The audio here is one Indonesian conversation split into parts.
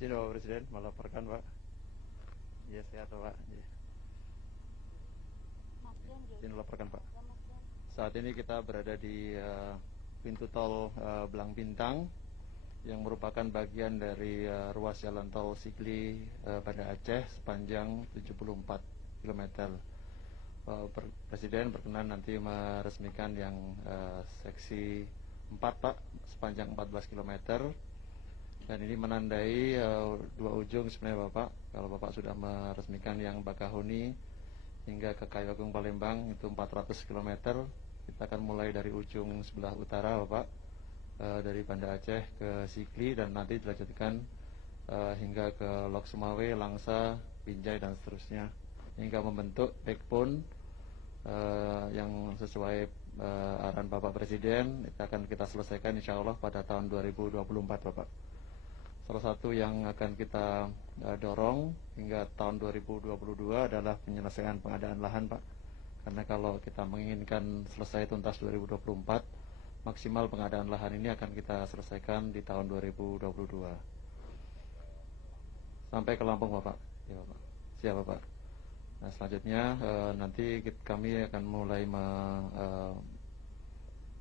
Izin Bapak Presiden melaporkan Pak. Iya sehat Pak. Iya. Izin melaporkan Pak. Saat ini kita berada di pintu tol Belang Bintang yang merupakan bagian dari ruas jalan tol Sigli Banda Aceh sepanjang 74 km. Presiden berkenan nanti meresmikan yang seksi 4 Pak, sepanjang 14 km. Dan ini menandai dua ujung sebenarnya Bapak. Kalau Bapak sudah meresmikan yang Bakahuni hingga ke Kayu Agung Palembang itu 400 km. Kita akan mulai dari ujung sebelah utara Bapak, dari Banda Aceh ke Sigli, dan nanti dilanjutkan hingga ke Lok Sumawe, Langsa, Binjai, dan seterusnya hingga membentuk backbone yang sesuai arahan Bapak Presiden. Itu akan kita selesaikan insya Allah pada tahun 2024 Bapak. Salah satu yang akan kita dorong hingga tahun 2022 adalah penyelesaian pengadaan lahan Pak. Karena kalau kita menginginkan selesai tuntas 2024, maksimal pengadaan lahan ini akan kita selesaikan di tahun 2022. Sampai ke Lampung Bapak. Ya Bapak. Siap Bapak. Nah selanjutnya nanti kami akan mulai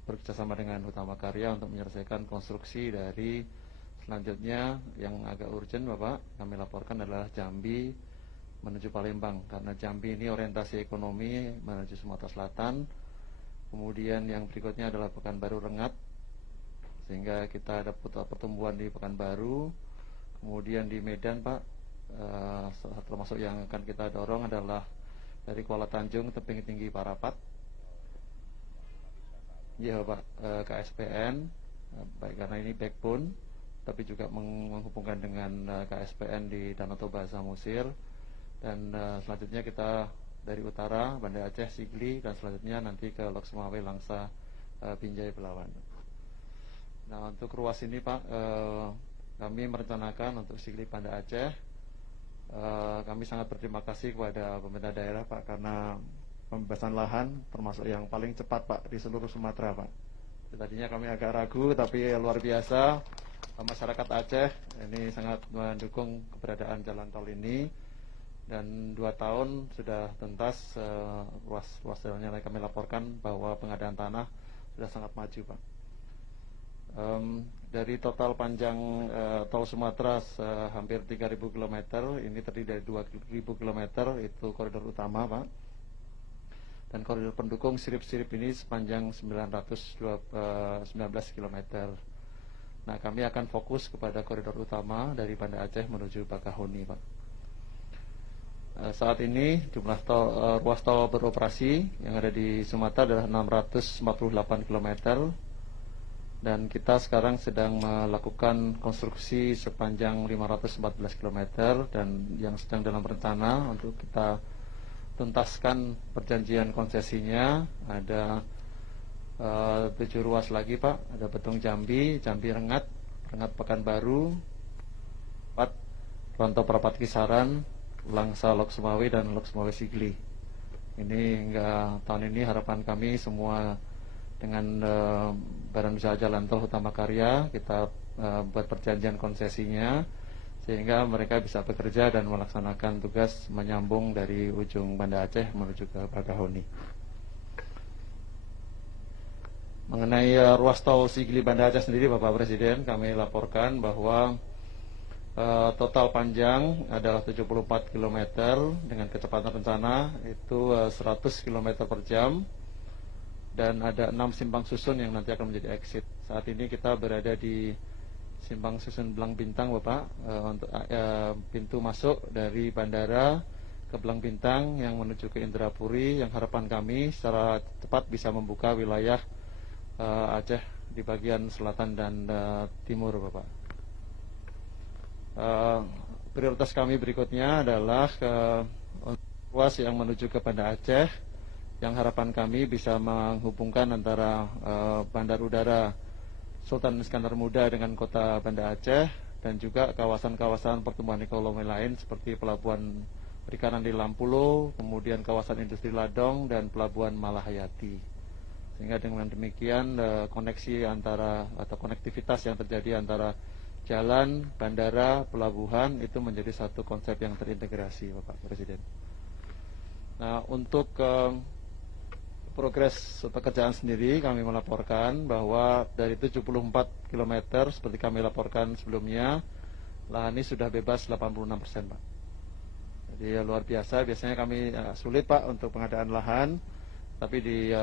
bekerjasama dengan Utama Karya untuk menyelesaikan konstruksi dari selanjutnya yang agak urgent Bapak. Kami laporkan adalah Jambi menuju Palembang, karena Jambi ini orientasi ekonomi menuju Sumatera Selatan. Kemudian yang berikutnya adalah Pekanbaru Rengat, sehingga kita ada pertumbuhan di Pekanbaru. Kemudian di Medan Pak, termasuk yang akan kita dorong adalah dari Kuala Tanjung Tebing Tinggi Parapat. Ya Bapak, KSPN, baik karena ini backbone, tapi juga menghubungkan dengan KSPN di Danau Toba Samosir. Dan selanjutnya kita dari utara Banda Aceh, Sigli, dan selanjutnya nanti ke Lok Sumawe, Langsa, Binjai, Belawan. Nah untuk ruas ini Pak, kami merencanakan untuk Sigli Banda Aceh. Kami sangat berterima kasih kepada pemerintah daerah Pak, karena pembebasan lahan termasuk yang paling cepat Pak di seluruh Sumatera Pak. Tadinya kami agak ragu, tapi luar biasa masyarakat Aceh ini sangat mendukung keberadaan jalan tol ini. Dan 2 tahun sudah tuntas ruas jalannya. Kami laporkan bahwa pengadaan tanah sudah sangat maju Pak. Dari total panjang tol Sumatera hampir 3.000 km, ini terdiri dari 2.000 km itu koridor utama Pak. Dan koridor pendukung sirip-sirip ini sepanjang 19 km. Nah kami akan fokus kepada koridor utama dari Banda Aceh menuju Bakahuni Pak. Saat ini jumlah ruas tol beroperasi yang ada di Sumatera adalah 648 km. Dan kita sekarang sedang melakukan konstruksi sepanjang 514 km. Dan yang sedang dalam rencana untuk kita tuntaskan perjanjian konsesinya ada 7 ruas lagi Pak. Ada Betung Jambi, Jambi Rengat, Rengat Pekanbaru, Rantau Perapat Kisaran, Langsa Lok Sumawe, dan Lok Sumawe Sigli. Ini hingga tahun ini harapan kami semua dengan Badan Usaha Jalan Tol Utama Karya kita buat perjanjian konsesinya, sehingga mereka bisa bekerja dan melaksanakan tugas menyambung dari ujung Banda Aceh menuju ke Bakahuni. Mengenai ruas tol Sigli Banda Aceh sendiri Bapak Presiden, kami laporkan bahwa total panjang adalah 74 km dengan kecepatan rencana itu 100 km per jam, dan ada 6 simpang susun yang nanti akan menjadi exit. Saat ini kita berada di simpang susun Belang Bintang Bapak, untuk pintu masuk dari bandara ke Belang Bintang yang menuju ke Indrapuri, yang harapan kami secara cepat bisa membuka wilayah Aceh di bagian selatan dan timur Bapak. Prioritas kami berikutnya adalah ruas yang menuju ke Banda Aceh, yang harapan kami bisa menghubungkan antara Bandar Udara Sultan Iskandar Muda dengan kota Banda Aceh, dan juga kawasan-kawasan pertumbuhan ekonomi lain seperti Pelabuhan Perikanan di Lampulo, kemudian kawasan industri Ladong, dan Pelabuhan Malahayati. Sehingga dengan demikian koneksi antara atau konektivitas yang terjadi antara jalan, bandara, pelabuhan itu menjadi satu konsep yang terintegrasi, Bapak Presiden. Nah, untuk progres pekerjaan sendiri kami melaporkan bahwa dari 74 km seperti kami laporkan sebelumnya, lahan ini sudah bebas 86%, Pak. Jadi luar biasa, biasanya kami sulit, Pak, untuk pengadaan lahan, tapi di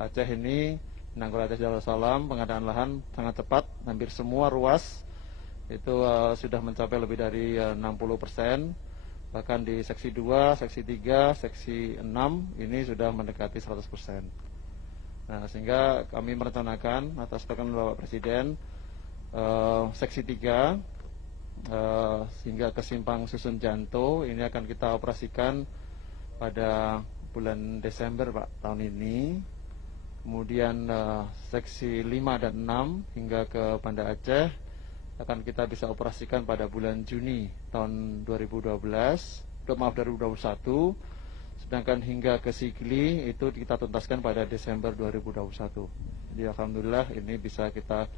Aceh ini, Nanggur Aceh Darussalam, pengadaan lahan sangat cepat, hampir semua ruas itu sudah mencapai lebih dari 60%. Bahkan di seksi 2, seksi 3, seksi 6 ini sudah mendekati 100%. Nah, sehingga kami merencanakan atas tekanan Bapak Presiden seksi 3 sehingga ke Simpang Susun Janto ini akan kita operasikan pada bulan Desember, Pak, tahun ini. Kemudian seksi 5 dan 6 hingga ke Banda Aceh akan kita bisa operasikan pada bulan Juni tahun 2021. Sedangkan hingga ke Sigli itu kita tuntaskan pada Desember 2021. Jadi alhamdulillah ini bisa kita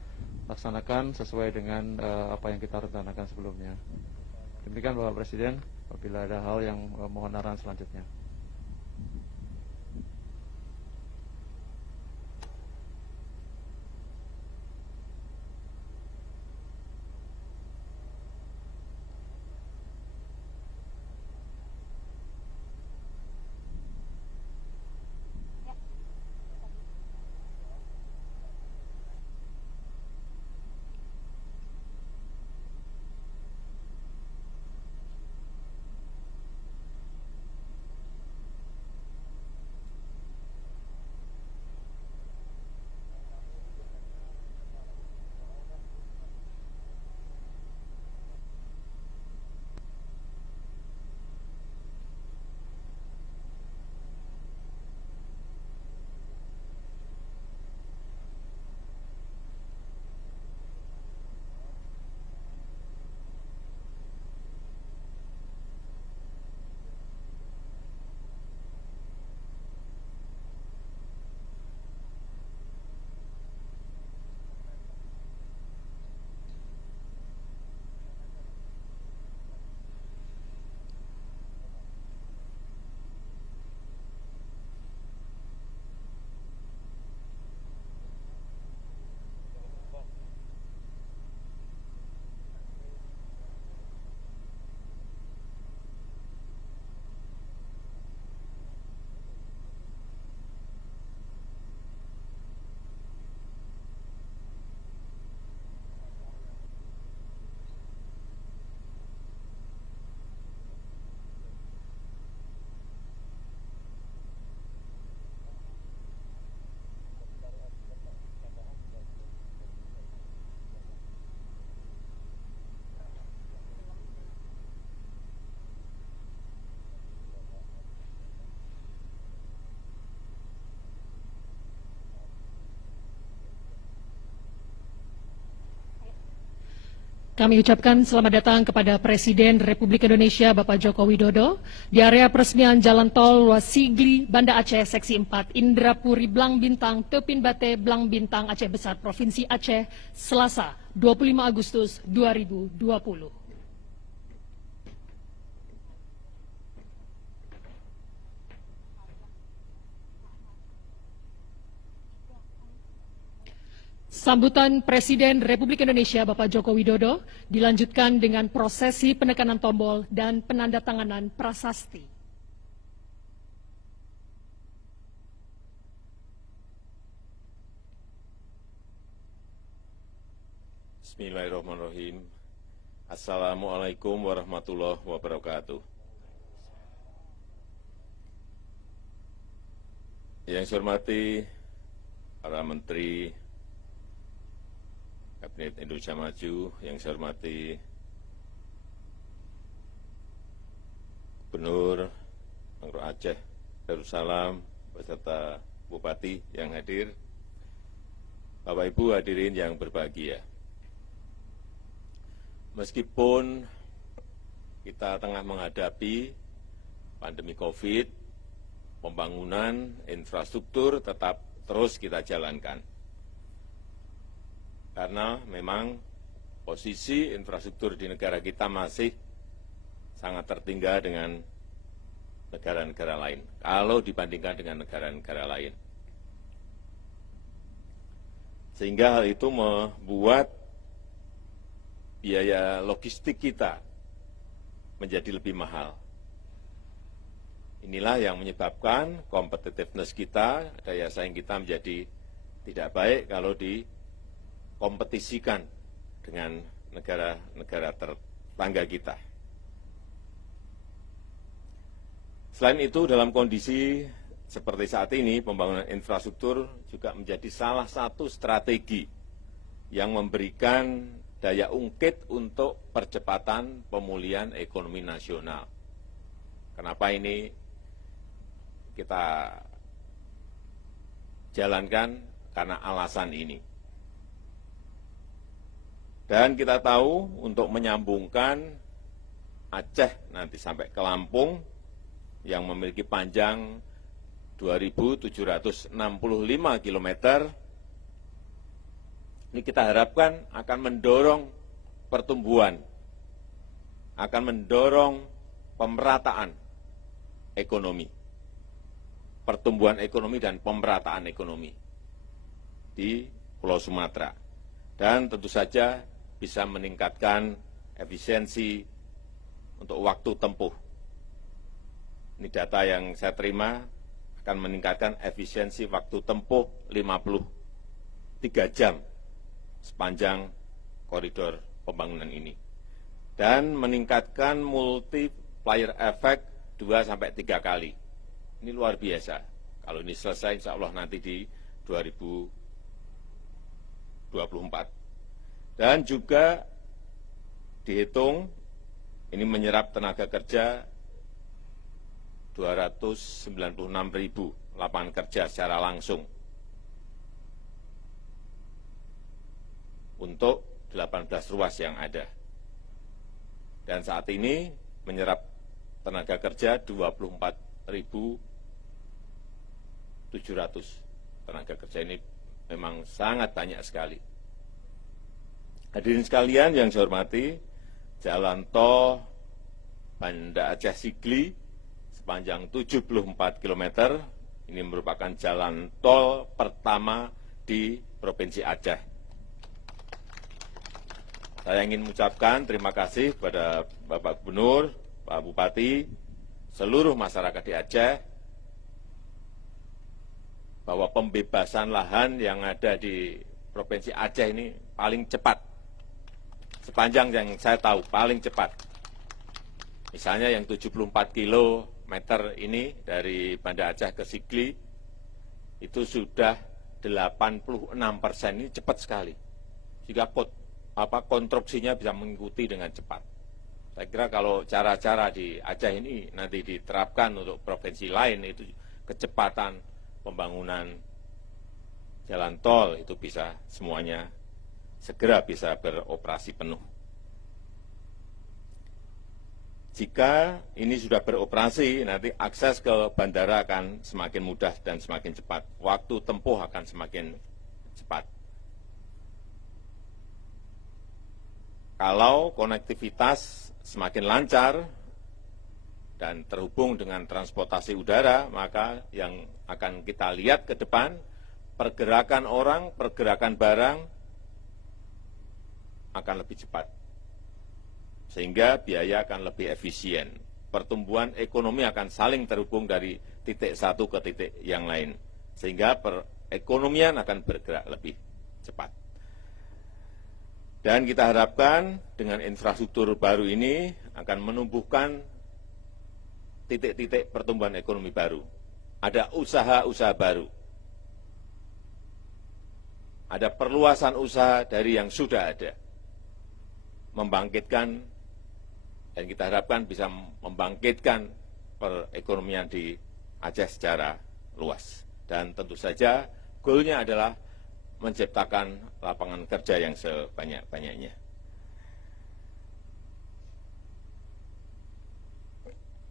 laksanakan sesuai dengan apa yang kita rencanakan sebelumnya. Demikian Bapak Presiden, apabila ada hal yang mohon arahan selanjutnya. Kami ucapkan selamat datang kepada Presiden Republik Indonesia Bapak Joko Widodo di area peresmian Jalan Tol Ruas Sigli, Banda Aceh, Seksi 4, Indrapuri, Blang Bintang, Tepin Bate, Blang Bintang, Aceh Besar, Provinsi Aceh, Selasa, 25 Agustus 2020. Sambutan Presiden Republik Indonesia Bapak Joko Widodo dilanjutkan dengan prosesi penekanan tombol dan penandatanganan prasasti. Bismillahirrahmanirrahim. Assalamualaikum warahmatullahi wabarakatuh. Yang saya hormati para menteri Kabinet Indonesia Maju, yang saya hormati Gubernur Nanggur Aceh Darussalam beserta Bupati yang hadir, Bapak Ibu hadirin yang berbahagia. Meskipun kita tengah menghadapi pandemi COVID, pembangunan infrastruktur tetap terus kita jalankan. Karena memang posisi infrastruktur di negara kita masih sangat tertinggal dengan negara-negara lain, kalau dibandingkan dengan negara-negara lain. Sehingga hal itu membuat biaya logistik kita menjadi lebih mahal. Inilah yang menyebabkan competitiveness kita, daya saing kita menjadi tidak baik kalau dikompetisikan dengan negara-negara tetangga kita. Selain itu, dalam kondisi seperti saat ini, pembangunan infrastruktur juga menjadi salah satu strategi yang memberikan daya ungkit untuk percepatan pemulihan ekonomi nasional. Kenapa ini kita jalankan? Karena alasan ini. Dan kita tahu untuk menyambungkan Aceh nanti sampai ke Lampung yang memiliki panjang 2.765 km, ini kita harapkan akan mendorong pertumbuhan, akan mendorong pemerataan ekonomi, pertumbuhan ekonomi dan pemerataan ekonomi di Pulau Sumatera. Dan tentu saja bisa meningkatkan efisiensi untuk waktu tempuh. Ini data yang saya terima akan meningkatkan efisiensi waktu tempuh 53 jam sepanjang koridor pembangunan ini. Dan meningkatkan multiplier effect 2-3 kali. Ini luar biasa. Kalau ini selesai, insya Allah nanti di 2024. Dan juga dihitung, ini menyerap tenaga kerja 296.000 lapangan kerja secara langsung untuk 18 ruas yang ada. Dan saat ini menyerap tenaga kerja 24.700 tenaga kerja. Ini memang sangat banyak sekali. Hadirin sekalian yang saya hormati, jalan tol Banda Aceh Sigli sepanjang 74 km, ini merupakan jalan tol pertama di Provinsi Aceh. Saya ingin mengucapkan terima kasih kepada Bapak Gubernur, Pak Bupati, seluruh masyarakat di Aceh, bahwa pembebasan lahan yang ada di Provinsi Aceh ini paling cepat. Sepanjang yang saya tahu, paling cepat. Misalnya yang 74 kilometer ini dari Banda Aceh ke Sigli, itu sudah 86%, ini cepat sekali. Sehingga konstruksinya bisa mengikuti dengan cepat. Saya kira kalau cara-cara di Aceh ini nanti diterapkan untuk provinsi lain, itu kecepatan pembangunan jalan tol itu bisa semuanya segera bisa beroperasi penuh. Jika ini sudah beroperasi, nanti akses ke bandara akan semakin mudah dan semakin cepat. Waktu tempuh akan semakin cepat. Kalau konektivitas semakin lancar dan terhubung dengan transportasi udara, maka yang akan kita lihat ke depan, pergerakan orang, pergerakan barang akan lebih cepat. Sehingga biaya akan lebih efisien. Pertumbuhan ekonomi akan saling terhubung dari titik satu ke titik yang lain. Sehingga perekonomian akan bergerak lebih cepat. Dan kita harapkan dengan infrastruktur baru ini akan menumbuhkan titik-titik pertumbuhan ekonomi baru. Ada usaha-usaha baru. Ada perluasan usaha dari yang sudah ada. Membangkitkan, dan kita harapkan bisa membangkitkan perekonomian di Aceh secara luas. Dan tentu saja goalnya adalah menciptakan lapangan kerja yang sebanyak-banyaknya.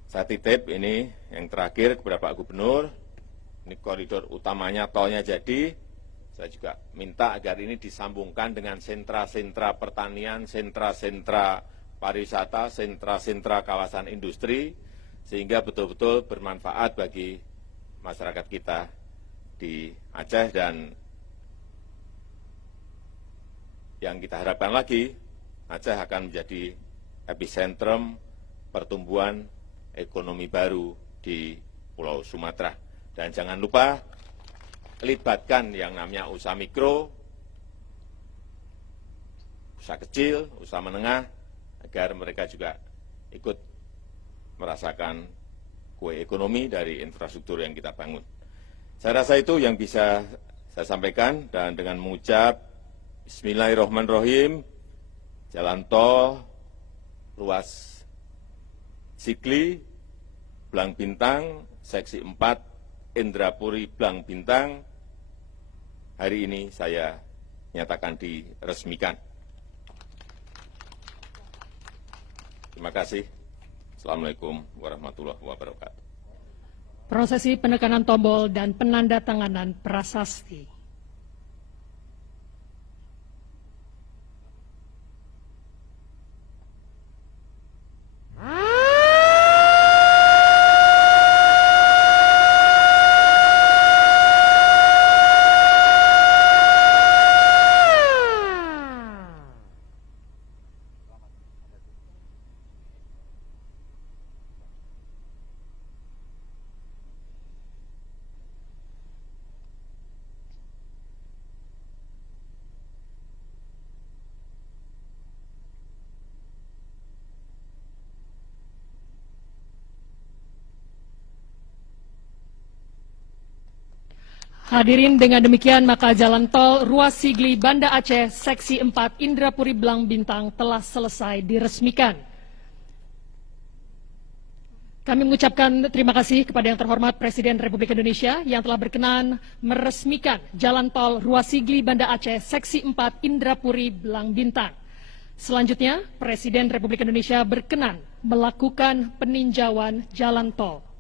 Saya titip ini yang terakhir kepada Pak Gubernur, ini koridor utamanya tolnya jadi, Saya juga minta agar ini disambungkan dengan sentra-sentra pertanian, sentra-sentra pariwisata, sentra-sentra kawasan industri, sehingga betul-betul bermanfaat bagi masyarakat kita di Aceh. Dan yang kita harapkan lagi, Aceh akan menjadi epicentrum pertumbuhan ekonomi baru di Pulau Sumatera. Dan jangan lupa libatkan yang namanya usaha mikro, usaha kecil, usaha menengah, agar mereka juga ikut merasakan kue ekonomi dari infrastruktur yang kita bangun. Saya rasa itu yang bisa saya sampaikan, dan dengan mengucap Bismillahirrahmanirrahim, jalan tol ruas Sigli, Blang Bintang, seksi 4, Indrapuri, Blang Bintang, hari ini saya nyatakan diresmikan. Terima kasih. Assalamualaikum warahmatullahi wabarakatuh. Prosesi penekanan tombol dan penandatanganan prasasti. Hadirin, dengan demikian maka jalan tol ruas Sigli Banda Aceh seksi 4 Indrapuri Blang Bintang telah selesai diresmikan. Kami mengucapkan terima kasih kepada yang terhormat Presiden Republik Indonesia yang telah berkenan meresmikan jalan tol ruas Sigli Banda Aceh seksi 4 Indrapuri Blang Bintang. Selanjutnya, Presiden Republik Indonesia berkenan melakukan peninjauan jalan tol.